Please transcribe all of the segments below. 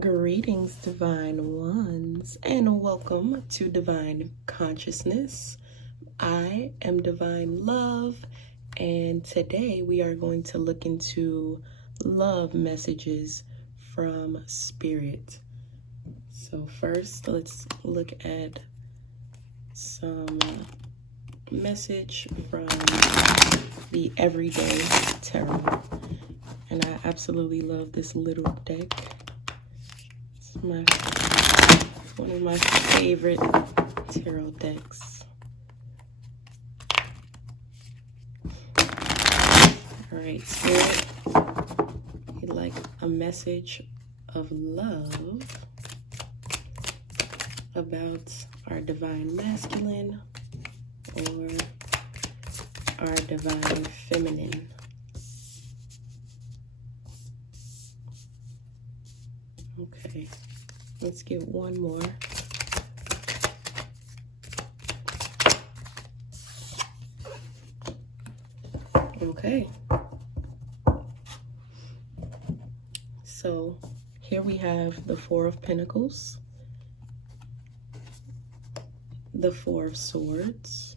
Greetings, divine ones, and welcome to Divine Consciousness. I am Divine Love, and today we are going to look into love messages from Spirit. So, first, let's look at some message from the Everyday Tarot. And I absolutely love this little deck. One of my favorite tarot decks. All right, Spirit, you'd like a message of love about our divine masculine or our divine feminine. Okay, let's get one more. Okay. So here we have the Four of Pentacles, the Four of Swords,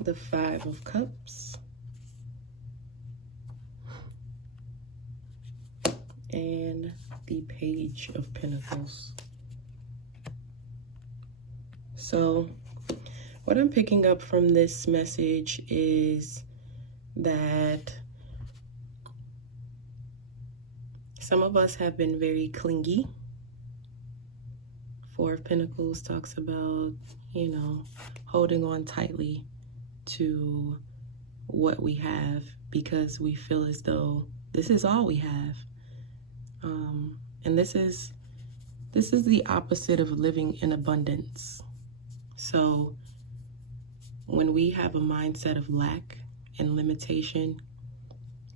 the Five of Cups, and the Page of Pentacles. So what I'm picking up from this message is that some of us have been very clingy. Four of Pentacles talks about, holding on tightly to what we have because we feel as though this is all we have. And this is the opposite of living in abundance. So when we have a mindset of lack and limitation,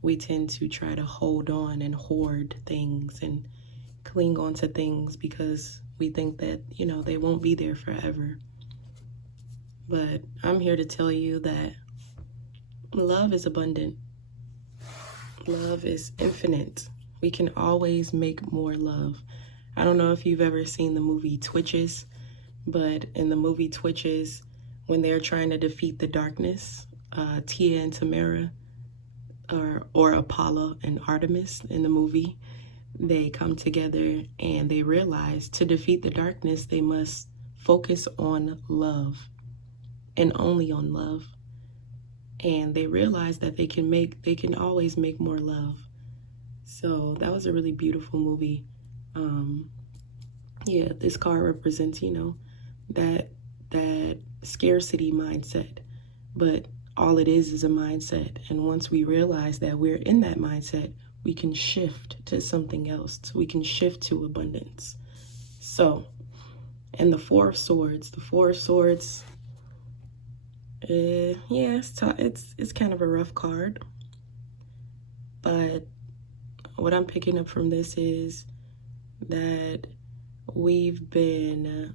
we tend to try to hold on and hoard things and cling on to things because we think that, they won't be there forever. But I'm here to tell you that love is abundant. Love is infinite. We can always make more love. I don't know if you've ever seen the movie Twitches, but in the movie Twitches, when they're trying to defeat the darkness, Tia and Tamara, or Apollo and Artemis in the movie, they come together and they realize to defeat the darkness, they must focus on love and only on love. And they realize that they can always make more love. So that was a really beautiful movie. This card represents, that scarcity mindset. But all it is a mindset. And once we realize that we're in that mindset, we can shift to something else. We can shift to abundance. So, and the Four of Swords. It's kind of a rough card. But what I'm picking up from this is that we've been,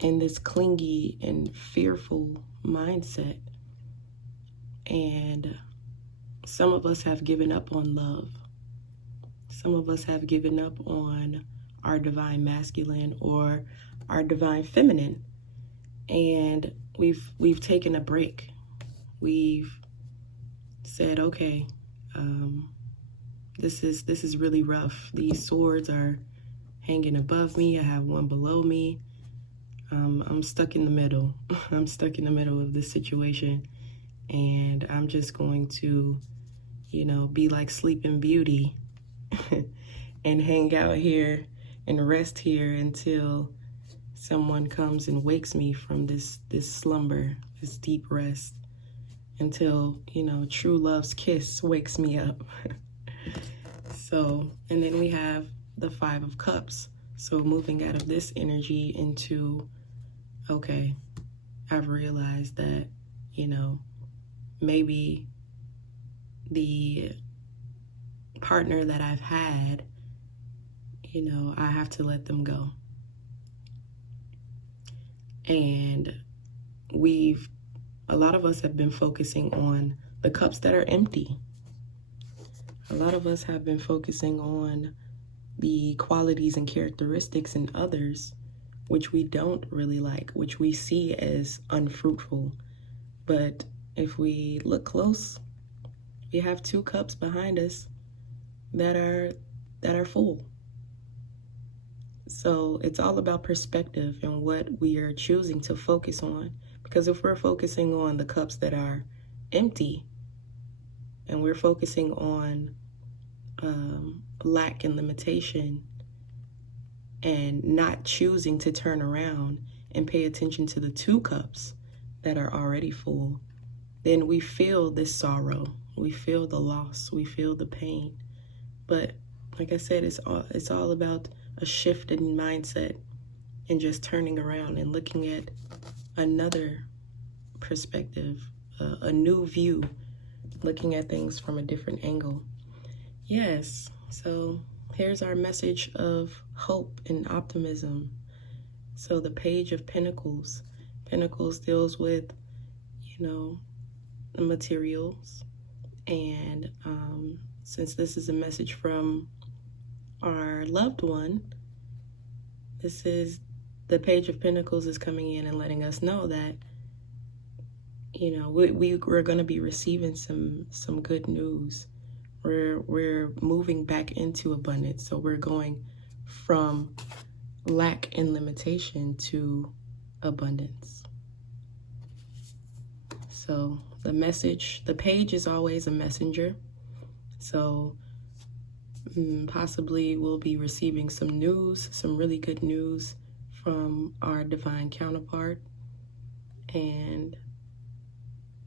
in this clingy and fearful mindset. And some of us have given up on love. Some of us have given up on our divine masculine or our divine feminine. And we've taken a break. We've said, okay, this is really rough. These swords are hanging above me. I have one below me. I'm stuck in the middle. I'm stuck in the middle of this situation. And I'm just going to, be like Sleeping Beauty and hang out here and rest here until someone comes and wakes me from this slumber, this deep rest, until, true love's kiss wakes me up. So, and then we have the Five of Cups. So moving out of this energy into, okay, I've realized that, maybe the partner that I've had, I have to let them go. And we've a lot of us have been focusing on the cups that are empty. A lot of us have been focusing on the qualities and characteristics in others which we don't really like, which we see as unfruitful. But if we look close, we have 2 cups behind us that are full. So it's all about perspective and what we are choosing to focus on. Because if we're focusing on the cups that are empty and we're focusing on lack and limitation and not choosing to turn around and pay attention to the 2 cups that are already full, then we feel this sorrow, we feel the loss, we feel the pain. But like I said, it's all about a shift in mindset and just turning around and looking at another perspective, a new view, looking at things from a different angle. Yes, so here's our message of hope and optimism. So the Page of Pentacles. Pentacles deals with, the materials. And since this is a message from our loved one, this is the Page of Pentacles is coming in and letting us know that, we're going to be receiving some good news. We're moving back into abundance. So we're going from lack and limitation to abundance. So the page is always a messenger. So possibly we'll be receiving some news, some really good news from our divine counterpart. And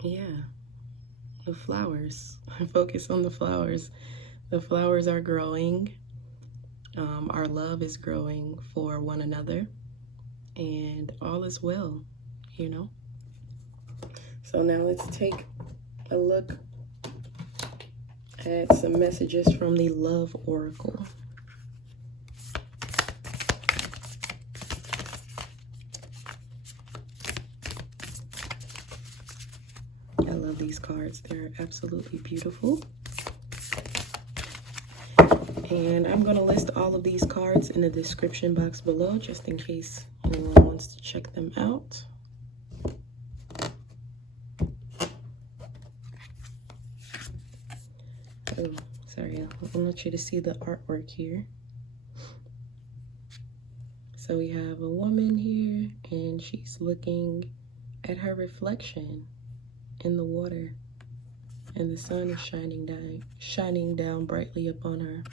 yeah, the flowers. Focus on the flowers. The flowers are growing. Our love is growing for one another. And all is well, So now let's take a look at some messages from the Love Oracle. I love these cards. They're absolutely beautiful. And I'm going to list all of these cards in the description box below, just in case anyone wants to check them out. Oh, sorry, I want you to see the artwork here. So we have a woman here, and she's looking at her reflection in the water, and the sun is shining down brightly upon her.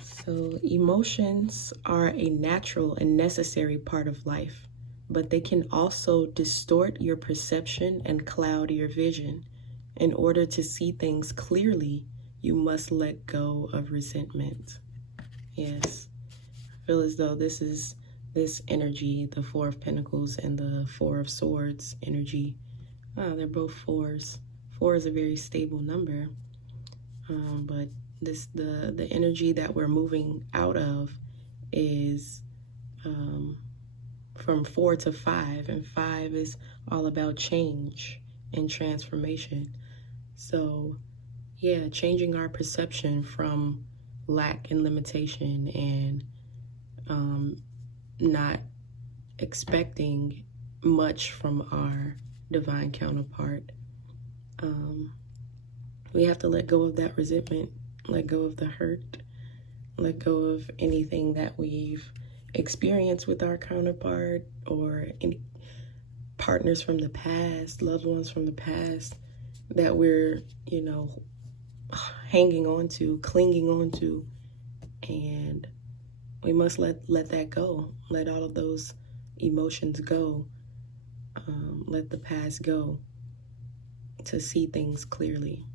So emotions are a natural and necessary part of life, but they can also distort your perception and cloud your vision. In order to see things clearly, you must let go of resentment. Yes, I feel as though this energy, the 4 of Pentacles and the 4 of Swords energy, they're both 4s. 4 is a very stable number, but the energy that we're moving out of is from 4 to 5, and 5 is all about change and transformation. So yeah, changing our perception from lack and limitation and not expecting much from our divine counterpart. We have to let go of that resentment, let go of the hurt, let go of anything that we've experienced with our counterpart or any partners from the past, loved ones from the past that we're, hanging on to, clinging on to. And we must let that go. Let all of those emotions go. Let the past go to see things clearly.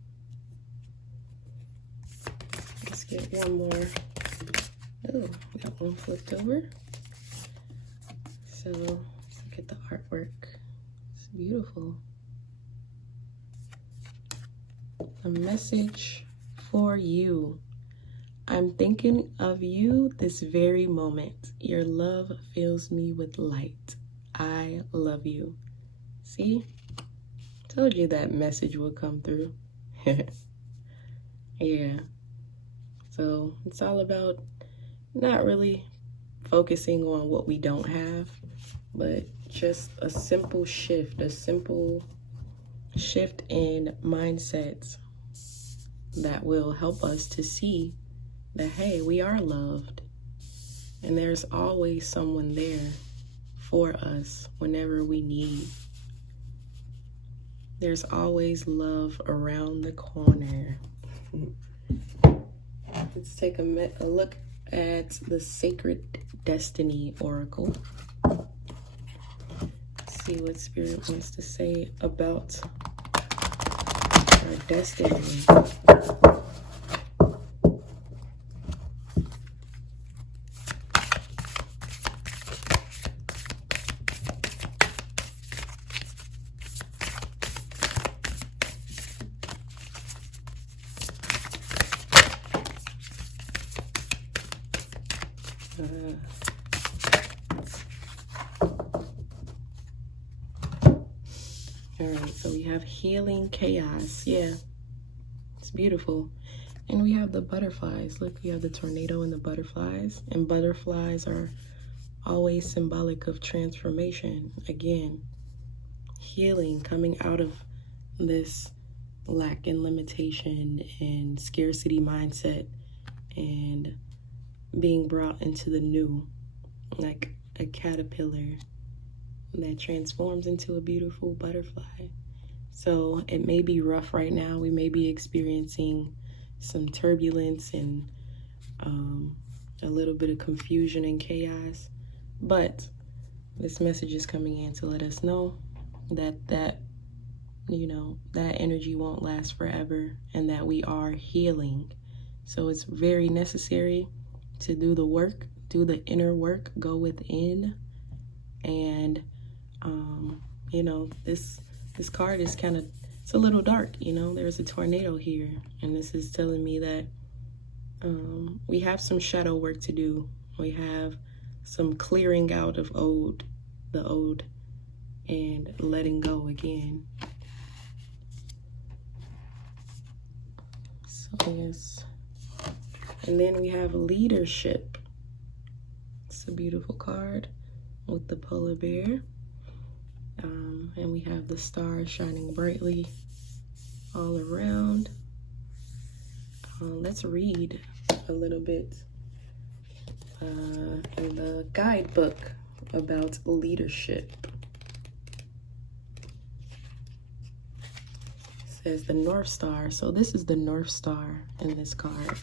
Let's get one more. Oh, got one flipped over. So let's look at the artwork. It's beautiful. A message for you. I'm thinking of you this very moment. Your love fills me with light. I love you. See? Told you that message would come through. Yeah. So it's all about not really focusing on what we don't have, but just a simple shift in mindsets that will help us to see that, hey, we are loved. And there's always someone there for us whenever we need. There's always love around the corner. Let's take a look at the Sacred Destiny Oracle. See what Spirit wants to say about our destiny. All right, so we have healing chaos. Yeah, it's beautiful. And we have the butterflies. Look, we have the tornado and the butterflies. And butterflies are always symbolic of transformation. Again, healing, coming out of this lack and limitation and scarcity mindset and being brought into the new, like a caterpillar that transforms into a beautiful butterfly. So it may be rough right now. We may be experiencing some turbulence and a little bit of confusion and chaos, but this message is coming in to let us know that you know, that energy won't last forever and that we are healing. So it's very necessary to do the work, do the inner work, go within. And you know, this card is kind of, it's a little dark, you know. There's a tornado here, and this is telling me that we have some shadow work to do. We have some clearing out of the old and letting go again. So yes. And then we have leadership. It's a beautiful card with the polar bear. And we have the stars shining brightly all around. Let's read a little bit in the guidebook about leadership. It says the North Star. So this is the North Star in this card.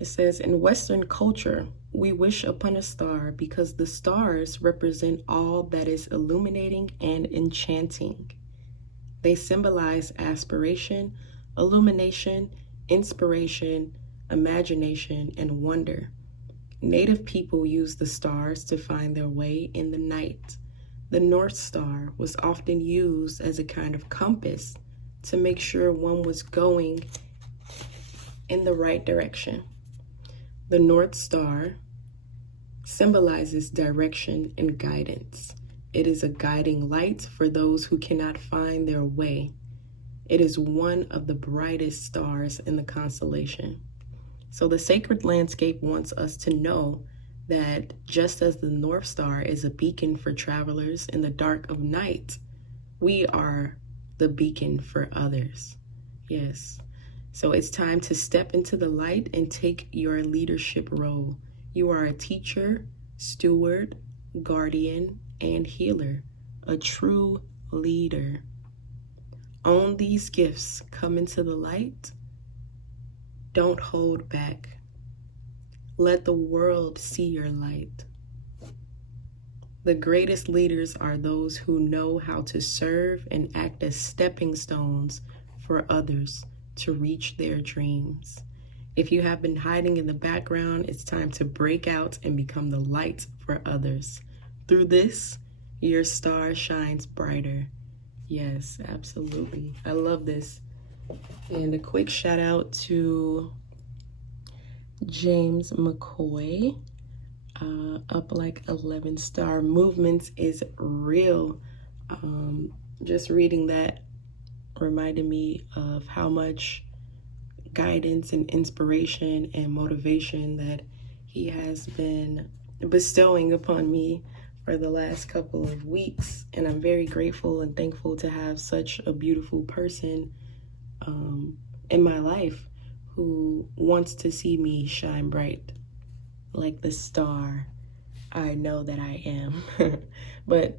It says, in Western culture, we wish upon a star because the stars represent all that is illuminating and enchanting. They symbolize aspiration, illumination, inspiration, imagination, and wonder. Native people used the stars to find their way in the night. The North Star was often used as a kind of compass to make sure one was going in the right direction. The North Star symbolizes direction and guidance. It is a guiding light for those who cannot find their way. It is one of the brightest stars in the constellation. So the sacred landscape wants us to know that just as the North Star is a beacon for travelers in the dark of night, we are the beacon for others. Yes. So it's time to step into the light and take your leadership role. You are a teacher, steward, guardian, and healer, a true leader. Own these gifts. Come into the light. Don't hold back. Let the world see your light. The greatest leaders are those who know how to serve and act as stepping stones for others to reach their dreams. If you have been hiding in the background, it's time to break out and become the light for others. Through this, your star shines brighter. Yes, absolutely. I love this. And a quick shout out to James McCoy. Up like 11 star movements is real. Just reading that reminded me of how much guidance and inspiration and motivation that he has been bestowing upon me for the last couple of weeks. And I'm very grateful and thankful to have such a beautiful person in my life who wants to see me shine bright like the star I know that I am. But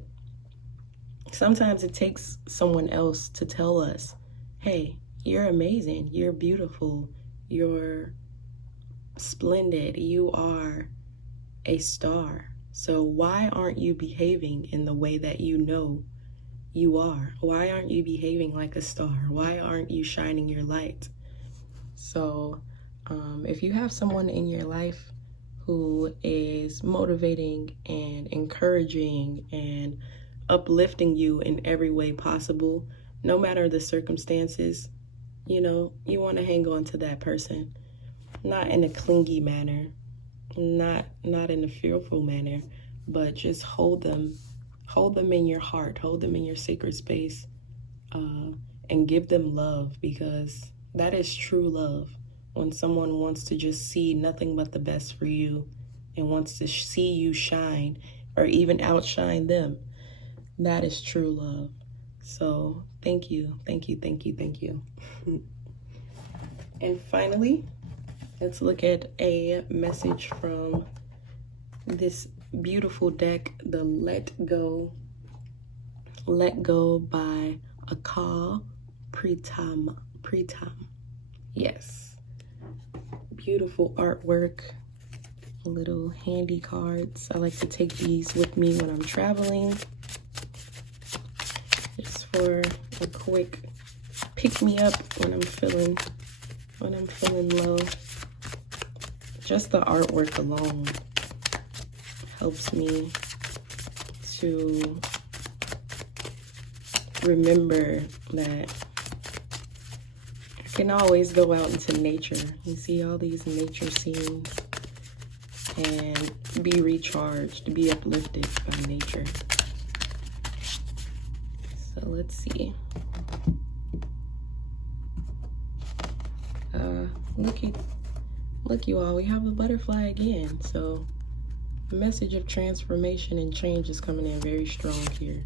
sometimes it takes someone else to tell us, hey, you're amazing, you're beautiful, you're splendid, you are a star. So why aren't you behaving in the way that you know you are? Why aren't you behaving like a star? Why aren't you shining your light? So if you have someone in your life who is motivating and encouraging and uplifting you in every way possible, no matter the circumstances, you know, you want to hang on to that person, not in a clingy manner, not in a fearful manner, but just hold them in your heart, hold them in your sacred space, and give them love, because that is true love. When someone wants to just see nothing but the best for you and wants to see you shine or even outshine them, that is true love. So thank you, thank you, thank you, thank you. And finally, let's look at a message from this beautiful deck, the Let Go by Akal Pritam. Yes. Beautiful artwork, little handy cards. I like to take these with me when I'm traveling, just for a quick pick me up when I'm feeling low. Just the artwork alone helps me to remember that I can always go out into nature and see all these nature scenes and be recharged, be uplifted by nature. So let's see. Look you all, we have a butterfly again. So the message of transformation and change is coming in very strong here.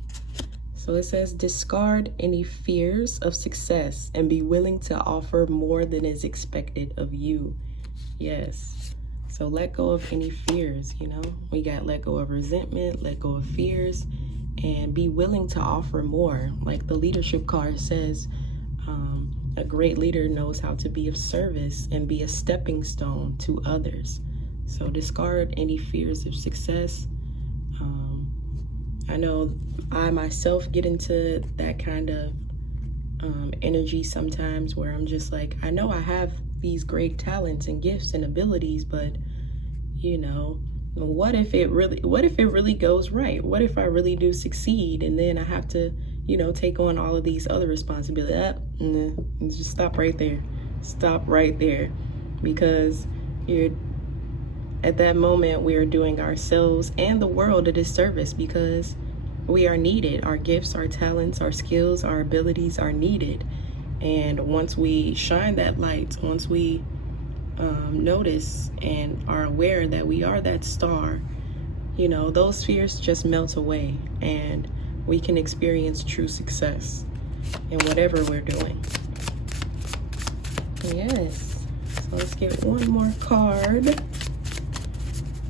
So it says, discard any fears of success and be willing to offer more than is expected of you. Yes. So let go of any fears, you know. We got let go of resentment, let go of fears, and be willing to offer more. Like the leadership card says, a great leader knows how to be of service and be a stepping stone to others. So discard any fears of success. I know I myself get into that kind of energy sometimes where I'm just like, I know I have these great talents and gifts and abilities, but you know, what if it really goes right? What if I really do succeed and then I have to, you know, take on all of these other responsibilities? Just stop right there. Stop right there, because you're at that moment we are doing ourselves and the world a disservice, because we are needed. Our gifts, our talents, our skills, our abilities are needed. And once we shine that light, once we notice and are aware that we are that star, you know, those fears just melt away and we can experience true success in whatever we're doing. Yes. So let's get one more card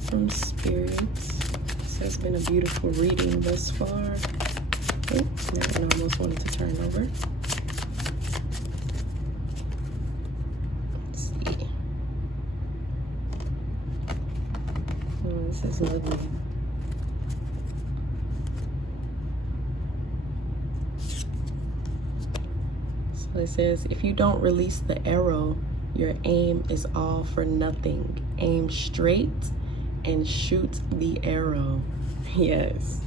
from Spirits. So it's been a beautiful reading thus far. Oh, that one almost wanted to turn over. Let's see. Oh, this is lovely. So it says, if you don't release the arrow, your aim is all for nothing. Aim straight and shoot the arrow. Yes,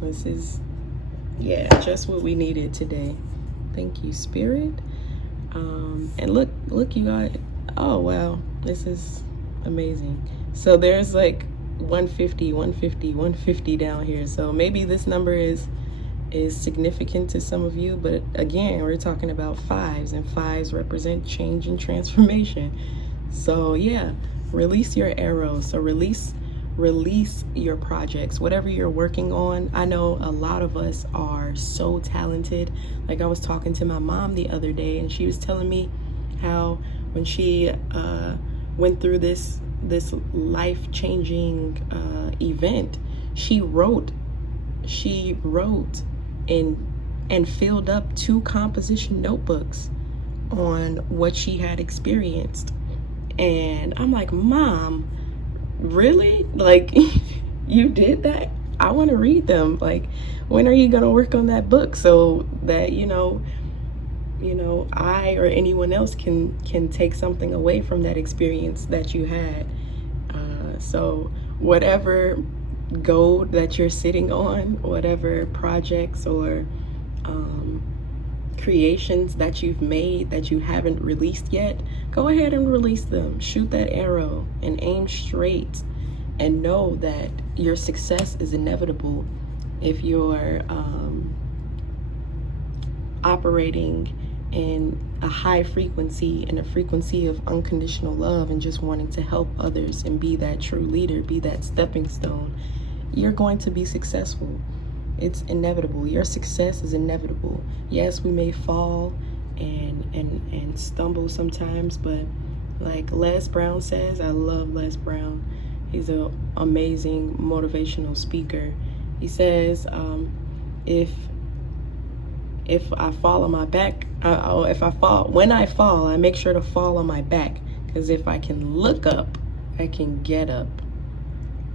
this is, yeah, just what we needed today. Thank you, Spirit. And look, you guys. Oh wow, this is amazing. So there's like 150 down here. So maybe this number is is significant to some of you, but again, we're talking about fives, and fives represent change and transformation. So yeah, release your arrows. So release your projects, whatever you're working on. I know a lot of us are so talented. Like, I was talking to my mom the other day, and she was telling me how when she went through this life-changing event, she wrote and filled up 2 composition notebooks on what she had experienced. And I'm like, Mom, really? Like, you did that? I want to read them. Like, when are you going to work on that book so that, I or anyone else can take something away from that experience that you had? So whatever goal that you're sitting on, whatever projects or creations that you've made that you haven't released yet, go ahead and release them. Shoot that arrow and aim straight, and know that your success is inevitable if you're operating in a high frequency, in a frequency of unconditional love, and just wanting to help others and be that true leader, be that stepping stone. You're going to be successful. It's inevitable. Your success is inevitable. Yes, we may fall and stumble sometimes, but like Les Brown says, I love Les Brown. He's an amazing motivational speaker. He says, if I fall on my back, when I fall, I make sure to fall on my back, because if I can look up, I can get up.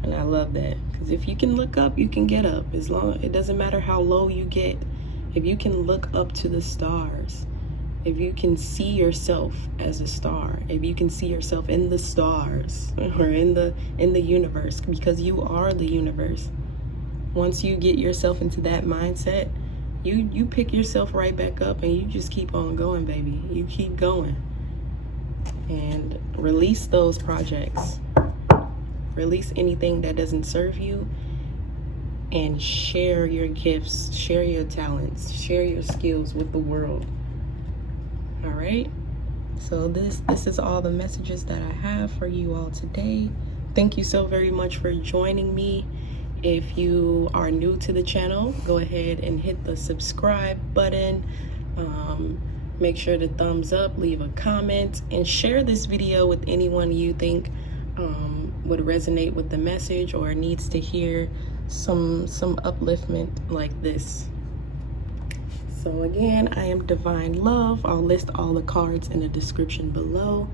And I love that, because if you can look up, you can get up. It doesn't matter how low you get. If you can look up to the stars, if you can see yourself as a star, if you can see yourself in the stars or in the universe, because you are the universe. Once you get yourself into that mindset, you pick yourself right back up, and you just keep on going, baby. You keep going. And release those projects. Release anything that doesn't serve you, and share your gifts, share your talents, share your skills with the world. All right? So this is all the messages that I have for you all today. Thank you so very much for joining me. If you are new to the channel, go ahead and hit the subscribe button. Make sure to thumbs up, leave a comment, and share this video with anyone you think would resonate with the message or needs to hear some upliftment like this. So again, I am Divine Love. I'll list all the cards in the description below,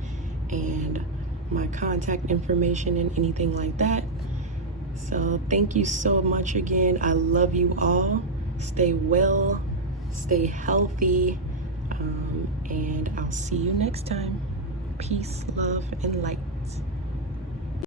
and my contact information and anything like that. So thank you so much again. I love you all. Stay well, stay healthy, and I'll see you next time. Peace, love, and light.